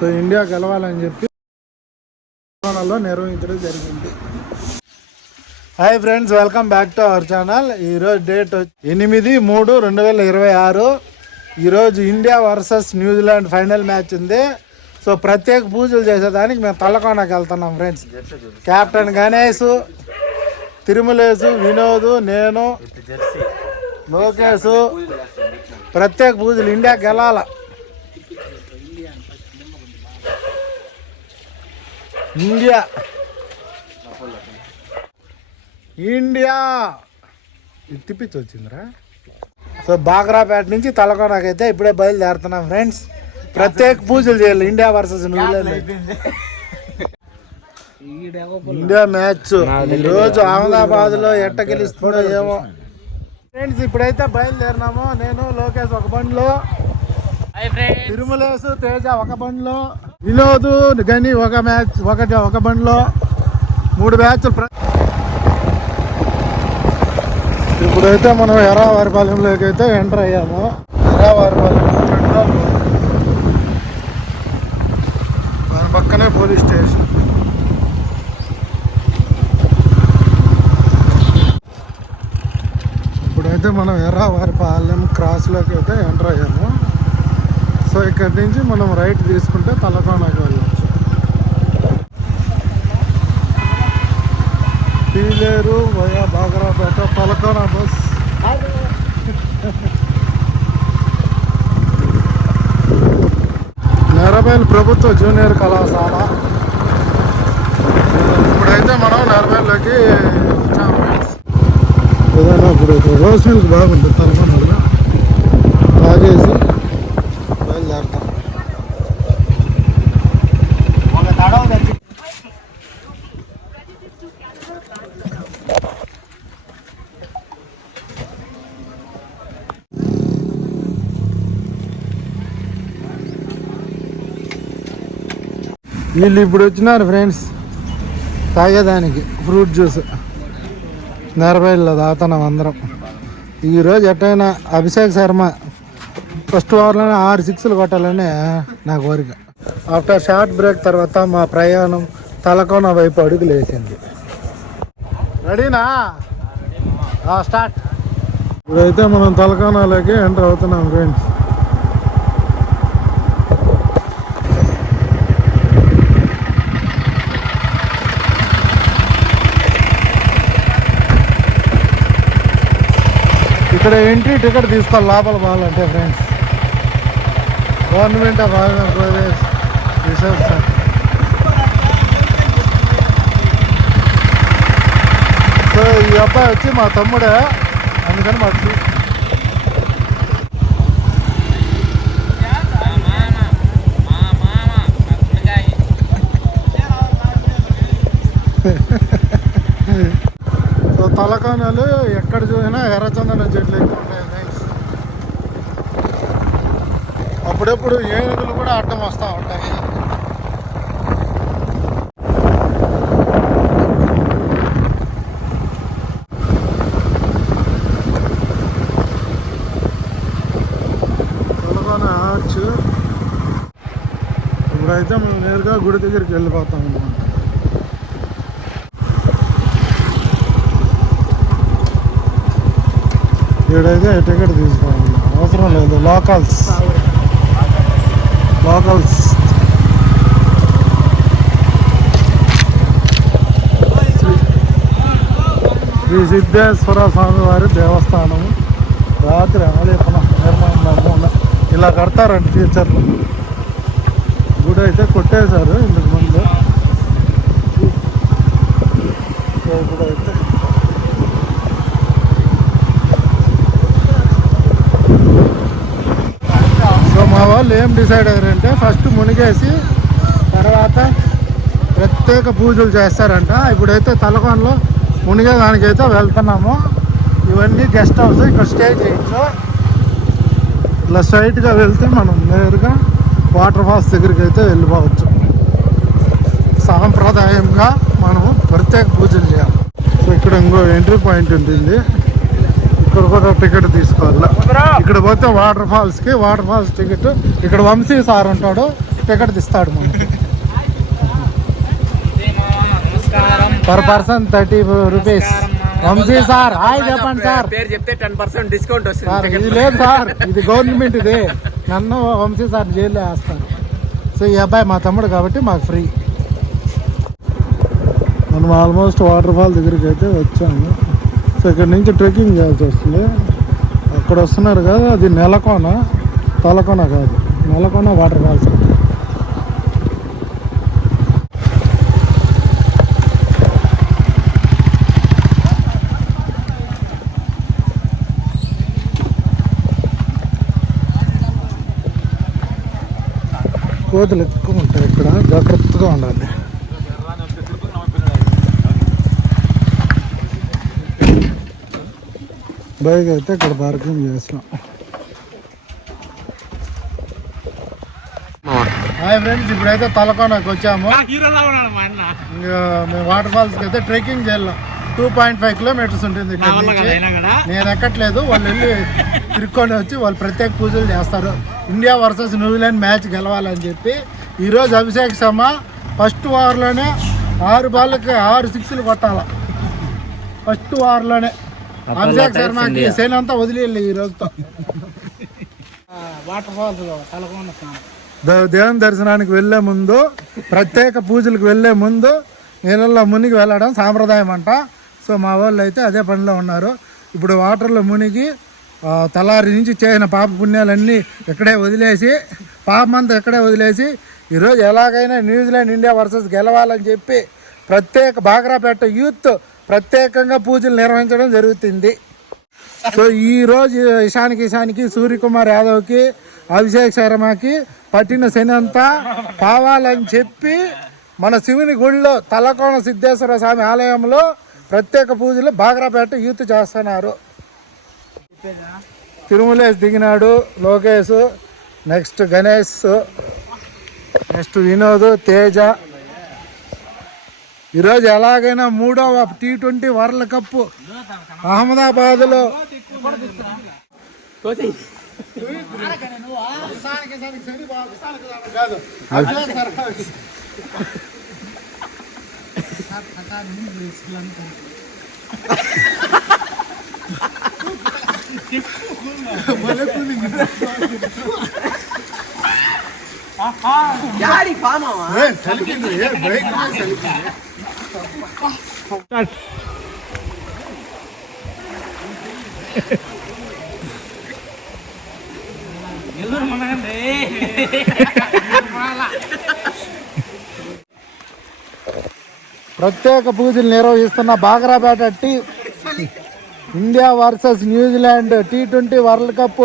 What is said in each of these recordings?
So India గెలవాలని చెప్పి నిర్వహించడం జరిగింది. Hi friends, welcome back to our channel. ఈరోజు డేట్ 8/3/2026. ఈరోజు India versus New Zealand final match ఉంది. సో ప్రత్యేక పూజలు చేసేదానికి మేము తలకోనకి వెళ్తున్నాం ఫ్రెండ్స్. కెప్టెన్ గణేష్, తిరుమలేసు, వినోద్, నేను, లోకేష్. ప్రత్యేక పూజలు. ఇండియా గెలాల. ఇండియా ఇండియా ఇది తిప్పించి వచ్చిందిరా. సో బాగ్రాపేట నుంచి తలకోనకైతే ఇప్పుడే బయలుదేరుతున్నాం ఫ్రెండ్స్. ప్రత్యేక పూజలు చేయాలి India versus New Zealand. India match ఈరోజు అహ్మదాబాద్ లో ఎట్ట గెలుస్తుందో ఏమో ఫ్రెండ్స్. ఇప్పుడైతే బయలుదేరినాము. నేను, లోకేష్ ఒక బండిలో, తిరుమలేసు, తేజ ఒక బండిలో, వినోద్, గని ఒక బండిలో. 3 బ్యాచ్లు. ఇప్పుడైతే మనం ఎర్రావారిపాలెంలోకి అయితే ఎంటర్ అయ్యాము. ఎర్రావారిపాలెం పెట్రోల్, దాని పక్కనే పోలీస్ స్టేషన్. ఇప్పుడైతే మనం ఎర్రావారిపాలెం క్రాస్లోకి అయితే ఎంటర్ అయ్యాము. సో ఇక్కడి నుంచి మనం రైట్ తీసుకుంటే తలకోనకి వెళ్ళచ్చు. Pileru via Bagrapeta Talakona bus. నెరబైల్ ప్రభుత్వ జూనియర్ కళాశాల. ఇప్పుడైతే మనం నెరబైల్లోకి వచ్చాము. ఏదైనా ఇప్పుడు రోజ్ మిల్క్ బాగుంటుంది తలకోనలో. తాగేసి బయలుదేరుతాం. వీళ్ళు ఇప్పుడు వచ్చినారు ఫ్రెండ్స్ తాగేదానికి ఫ్రూట్ జ్యూస్. నెరబైల్లో తాగుతున్నాం అందరం. ఈరోజు ఎట్టయినా అభిషేక్ శర్మ ఫస్ట్ ఓవర్లోనే 6 సిక్స్లు కొట్టాలని నా కోరిక. ఆఫ్టర్ షార్ట్ బ్రేక్ తర్వాత మా ప్రయాణం తలకోన వైపు అడుగులు వేసింది. రెడీనా? స్టార్ట్. ఇప్పుడైతే మనం తలకోనలోకి ఎంటర్ అవుతున్నాం ఫ్రెండ్స్. ఇక్కడ ఎంట్రీ టికెట్ తీసుకోవాలి లోపల పోవాలంటే friends. Government of Andhra Pradesh reserve sir. So ఈ అబ్బాయి వచ్చి మా తమ్ముడే, అందుకని మాకు సో తలకోనలు ఎక్కడ చూసినా ఎర్రచందనం చెట్లు ఎక్కువ ఉంటాయి ఫ్రెండ్స్. అప్పుడప్పుడు ఏనుగులు కూడా అడ్డం వస్తూ ఉంటాయి. తలకోన ఆర్చ్. ఇప్పుడైతే మనం నేరుగా గుడి దగ్గరికి వెళ్ళిపోతాం అన్నమాట. ఇక్కడైతే టికెట్ తీసుకోవాలి, అవసరం లేదు. లోకల్స్ శ్రీ సిద్ధేశ్వర స్వామి వారి దేవస్థానము. రాత్రి నిర్మాణం ఇలా కడతారండి ఫ్యూచర్లో. గుడి అయితే కొట్టేశారు ఇంతకు ముందు. ఇప్పుడైతే మా వాళ్ళు ఏం డిసైడ్ అయ్యారంటే ఫస్ట్ మునిగేసి తర్వాత ప్రత్యేక పూజలు చేస్తారంట. ఇప్పుడైతే తలకోనలో మునిగేదానికైతే వెళ్తున్నాము. ఇవన్నీ గెస్ట్ హౌస్, ఇక్కడ స్టే చేయొచ్చు. ఇట్లా స్ట్రైట్గా వెళ్తే మనం నేరుగా వాటర్ ఫాల్స్ దగ్గరికి అయితే వెళ్ళిపోవచ్చు. సాంప్రదాయంగా మనము ప్రత్యేక పూజలు చేయాలి. సో ఇక్కడ ఇంకో ఎంట్రీ పాయింట్ ఉంటుంది, ఇక్కడ కూడా టికెట్ తీసుకోవాలి. ఇక్కడ పోతే వాటర్ ఫాల్స్ టికెట్. ఇక్కడ వంశీ సార్ ఉంటాడు, టికెట్ ఇస్తాడు మనకి. Per person 30 rupees. Vamshi sir hi చెప్పండి సార్. పేరు చెప్తే 10% డిస్కౌంట్ వస్తుంది. ఇది లేదు సార్, ఇది గవర్నమెంట్. ఇది నన్ను వంశీ సార్ జైల్లో వేస్తారు. సో ఈ అబ్బాయి మా తమ్ముడు కాబట్టి మాకు ఫ్రీ. మనం ఆల్మోస్ట్ వాటర్ ఫాల్ దగ్గరికి అయితే వచ్చాము. సో ఇక్కడ నుంచి ట్రెక్కింగ్ చేయాల్సి వస్తుంది. అక్కడ వస్తున్నారు కదా, అది నెలకొన, తలకొన కాదు, నెలకొన వాటర్ ఫాల్స్. కోతులు ఎక్కువ ఉంటాయి ఇక్కడ, జాగ్రత్తగా ఉండాలి. బైక్ అయితే ఇక్కడ పార్కింగ్ చేసినాం. హాయ్ ఫ్రెండ్స్, ఇప్పుడైతే తలకోనకు వచ్చాము. మేము వాటర్ ఫాల్స్కి అయితే ట్రెక్కింగ్ చేయాలి. 2.5 కిలోమీటర్స్ ఉంటుంది. నేను ఎక్కట్లేదు, వాళ్ళు వెళ్ళి తిరుక్కొని వచ్చి వాళ్ళు ప్రత్యేక పూజలు చేస్తారు. ఇండియా వర్సెస్ న్యూజిలాండ్ మ్యాచ్ గెలవాలని చెప్పి ఈరోజు అభిషేక్ శర్మ ఫస్ట్ ఓవర్లోనే 6 బాళ్ళకి 6 సిక్స్లు కొట్టాల. ఫస్ట్ ఓవర్లోనే అభిషేక్ శర్మకి సేన అంతా వదిలేయాలి ఈ రోజుతో. వాటర్ ఫాల్స్ దేవుని దర్శనానికి వెళ్ళే ముందు, ప్రత్యేక పూజలకు వెళ్ళే ముందు నీళ్ళల్లో మునిగి వెళ్ళడం సాంప్రదాయం అంట. సో మా వాళ్ళు అయితే అదే పనిలో ఉన్నారు. ఇప్పుడు వాటర్లో మునిగి తలారి నుంచి చేసిన పాప పుణ్యాలన్నీ ఇక్కడే వదిలేసి, పాపమంతా ఇక్కడే వదిలేసి ఈరోజు ఎలాగైనా న్యూజిలాండ్ ఇండియా వర్సెస్ గెలవాలని చెప్పి ప్రత్యేక బాగ్రాపేట యూత్ ప్రత్యేకంగా పూజలు నిర్వహించడం జరుగుతుంది. సో ఈరోజు ఇషాన్కి సూర్యకుమార్ యాదవ్కి అభిషేక్ శర్మకి పట్టిన శని అంతా కావాలని చెప్పి మన శివుని గుడిలో తలకోన సిద్ధేశ్వర స్వామి ఆలయంలో ప్రత్యేక పూజలు బాగ్రాపేట యూత్ చేస్తున్నారు. తిరుమలేష్ దిగినాడు, లోకేష్, నెక్స్ట్ గణేష్, నెక్స్ట్ వినోద్, తేజ. ఈరోజు ఎలాగైనా 3వ T20 వరల్డ్ కప్ అహ్మదాబాద్లో ప్రత్యేక పూజలు నిర్వహిస్తున్న Bagrapeta India versus New Zealand T20 world cup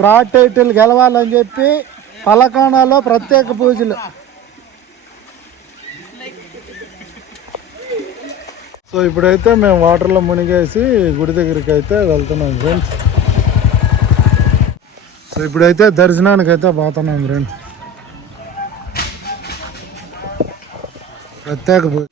third title గెలవాలని చెప్పి తలకోనలో ప్రత్యేక పూజలు. సో ఇప్పుడైతే మేము వాటర్లో మునిగేసి గుడి దగ్గరికి అయితే వెళ్తున్నాం ఫ్రెండ్స్. సో ఇప్పుడైతే దర్శనానికి అయితే పోతున్నాం ఫ్రెండ్స్. ప్రత్యేక పూజ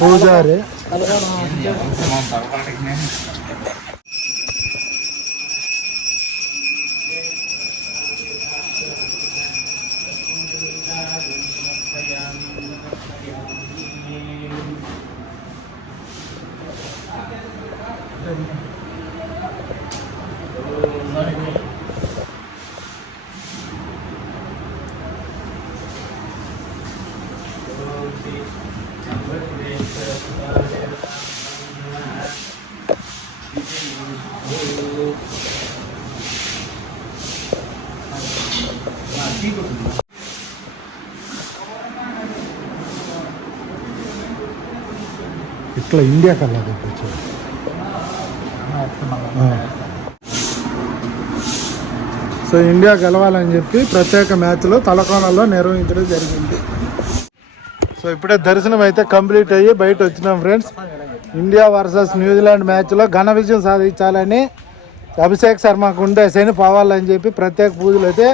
పూజారి ఇట్లా ఇండియా కల్లా తెప్పించారు. సో ఇండియా గెలవాలని చెప్పి ప్రత్యేక మ్యాచ్లో తలకోనలో నిర్వహించడం జరిగింది. సో ఇప్పుడే దర్శనం అయితే కంప్లీట్ అయ్యి బయట వచ్చినాం ఫ్రెండ్స్. ఇండియా వర్సెస్ న్యూజిలాండ్ మ్యాచ్లో ఘన విజయం సాధించాలని అభిషేక్ శర్మకు ఉండే శని పోవాలని చెప్పి ప్రత్యేక పూజలు అయితే